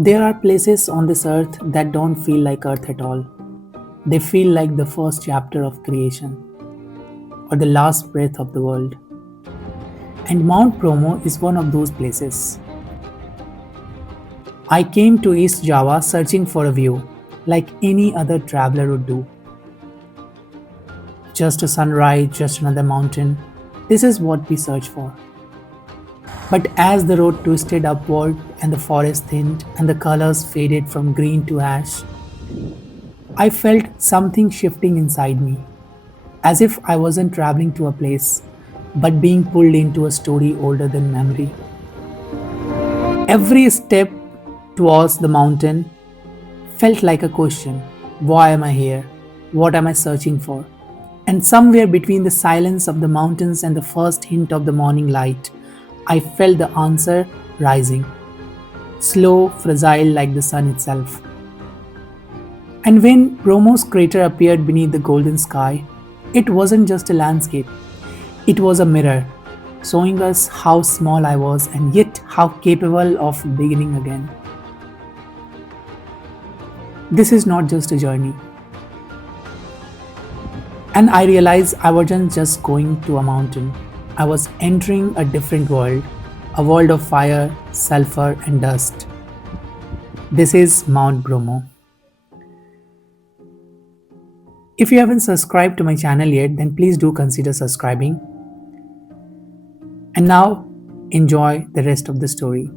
There are places on this earth that don't feel like earth at all. They feel like the first chapter of creation or the last breath of the world. And Mount Bromo is one of those places. I came to East Java searching for a view, like any other traveler would do. Just a sunrise, just another mountain. This is what we search for. But as the road twisted upward and the forest thinned and the colors faded from green to ash, I felt something shifting inside me, as if I wasn't traveling to a place, but being pulled into a story older than memory. Every step towards the mountain felt like a question. Why am I here? What am I searching for? And somewhere between the silence of the mountains and the first hint of the morning light, I felt the answer rising, slow, fragile like the sun itself. And when Bromo's crater appeared beneath the golden sky, it wasn't just a landscape, it was a mirror, showing us how small I was and yet how capable of beginning again. This is not just a journey. And I realized I wasn't just going to a mountain. I was entering a different world, a world of fire, sulfur, and dust. This is Mount Bromo. If you haven't subscribed to my channel yet, then please do consider subscribing. And now, enjoy the rest of the story.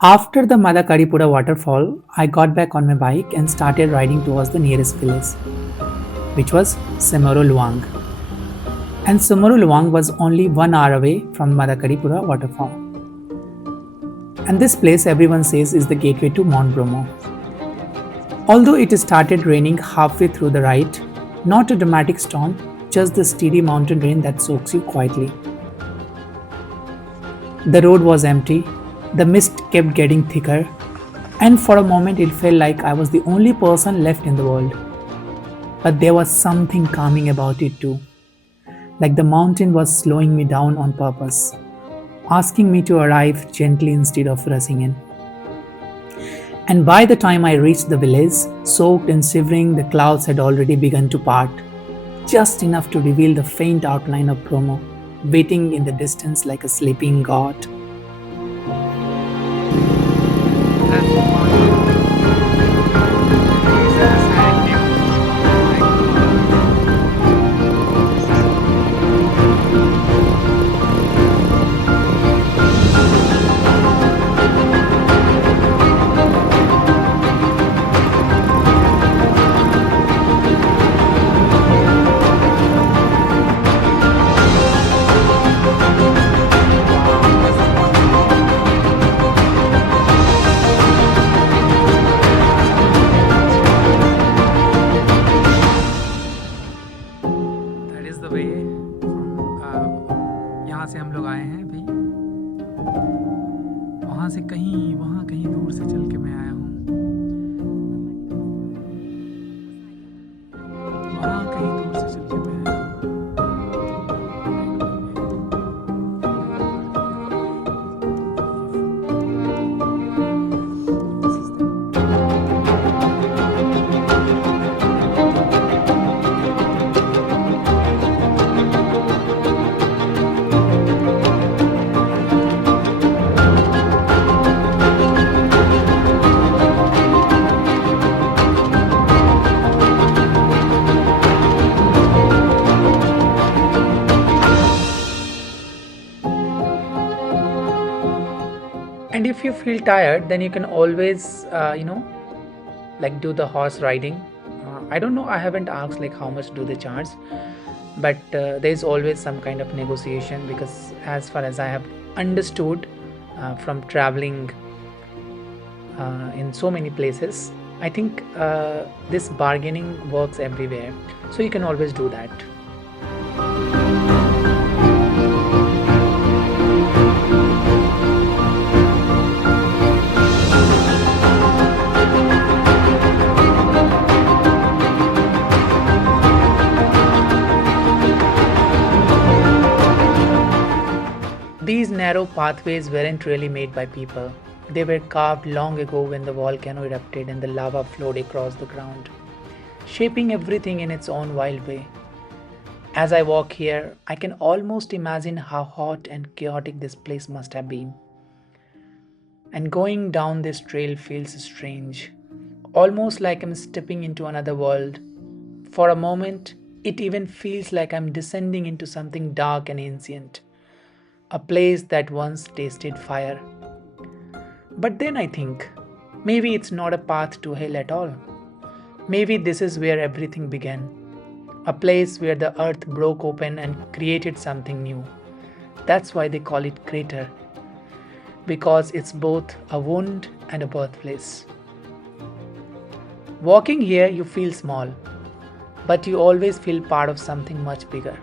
After the Madakaripura waterfall, I got back on my bike and started riding towards the nearest village, which was Semeru. And Semeru was only 1 hour away from Madakaripura waterfall. And this place everyone says is the gateway to Mount Bromo. Although it started raining halfway through the ride, not a dramatic storm, just the steady mountain rain that soaks you quietly. The road was empty, the mist kept getting thicker, and for a moment it felt like I was the only person left in the world. But there was something calming about it too, like the mountain was slowing me down on purpose, asking me to arrive gently instead of rushing in. And by the time I reached the village, soaked and shivering, the clouds had already begun to part, just enough to reveal the faint outline of Bromo, waiting in the distance like a sleeping god. यहाँ से हम लोग आए हैं अभी, वहाँ से कहीं वहाँ कहीं दूर से चल के मैं आया हूँ, वहाँ कहीं दूर से चल के मैं आया हूँ। And if you feel tired, then you can always, like do the horse riding. I don't know, I haven't asked like how much do they charge, but there's always some kind of negotiation, because as far as I have understood from traveling in so many places, I think this bargaining works everywhere, so you can always do that. These narrow pathways weren't really made by people. They were carved long ago when the volcano erupted and the lava flowed across the ground, shaping everything in its own wild way. As I walk here, I can almost imagine how hot and chaotic this place must have been. And going down this trail feels strange, almost like I'm stepping into another world. For a moment, it even feels like I'm descending into something dark and ancient, a place that once tasted fire. But then I think, maybe it's not a path to hell at all. Maybe this is where everything began, a place where the earth broke open and created something new. That's why they call it crater, because it's both a wound and a birthplace. Walking here, you feel small, but you always feel part of something much bigger.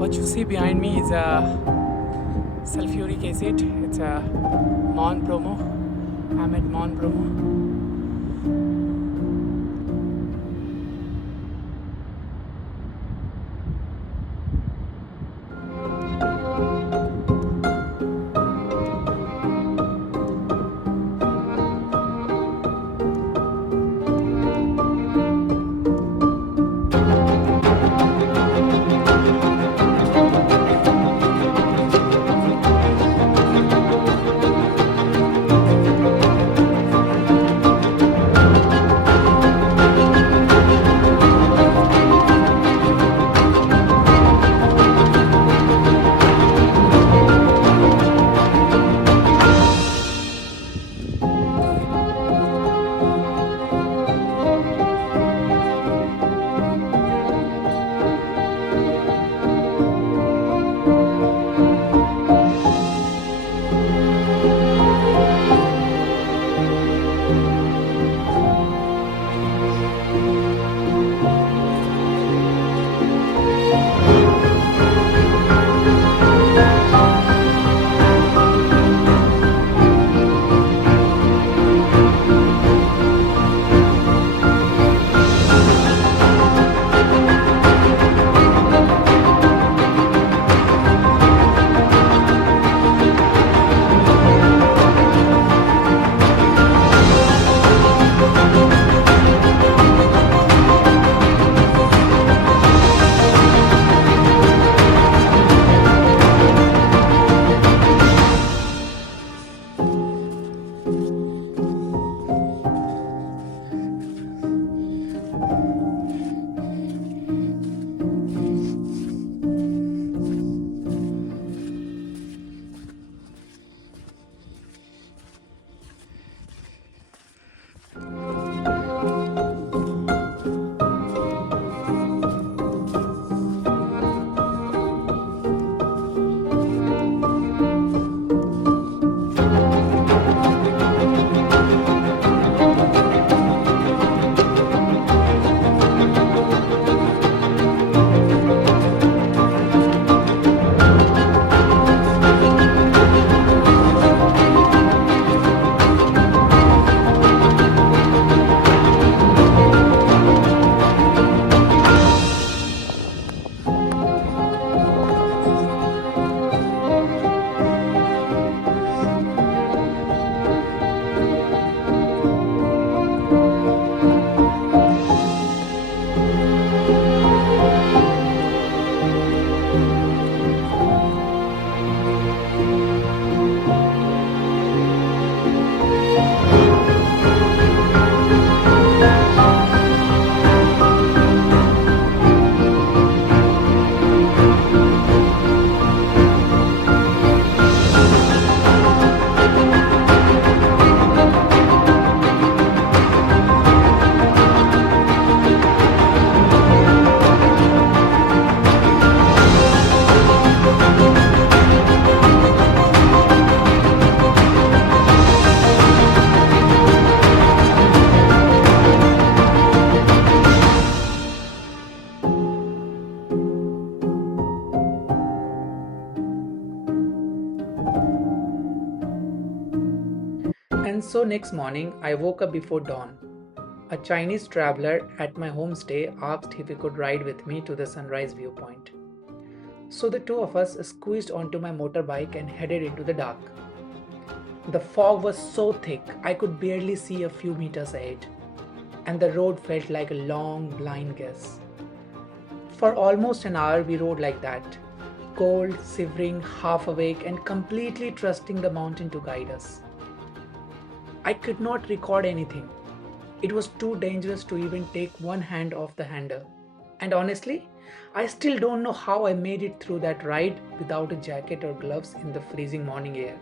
What you see behind me is a sulfuric acid. It's a Mount Bromo. I'm at Mount Bromo. And so next morning, I woke up before dawn. A Chinese traveler at my homestay asked if he could ride with me to the sunrise viewpoint. So the two of us squeezed onto my motorbike and headed into the dark. The fog was so thick I could barely see a few meters ahead, and the road felt like a long blind guess. For almost an hour we rode like that, cold, shivering, half awake, and completely trusting the mountain to guide us. I could not record anything. It was too dangerous to even take one hand off the handle. And honestly, I still don't know how I made it through that ride without a jacket or gloves in the freezing morning air.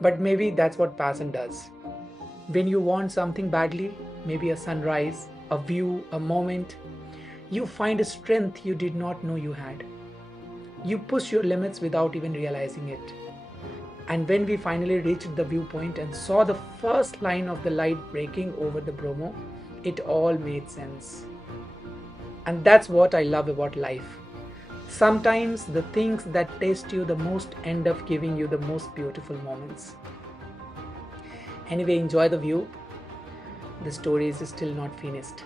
But maybe that's what passion does. When you want something badly, maybe a sunrise, a view, a moment, you find a strength you did not know you had. You push your limits without even realizing it. And when we finally reached the viewpoint and saw the first line of the light breaking over the Bromo, it all made sense. And that's what I love about life. Sometimes the things that taste you the most end up giving you the most beautiful moments. Anyway, enjoy the view. The story is still not finished.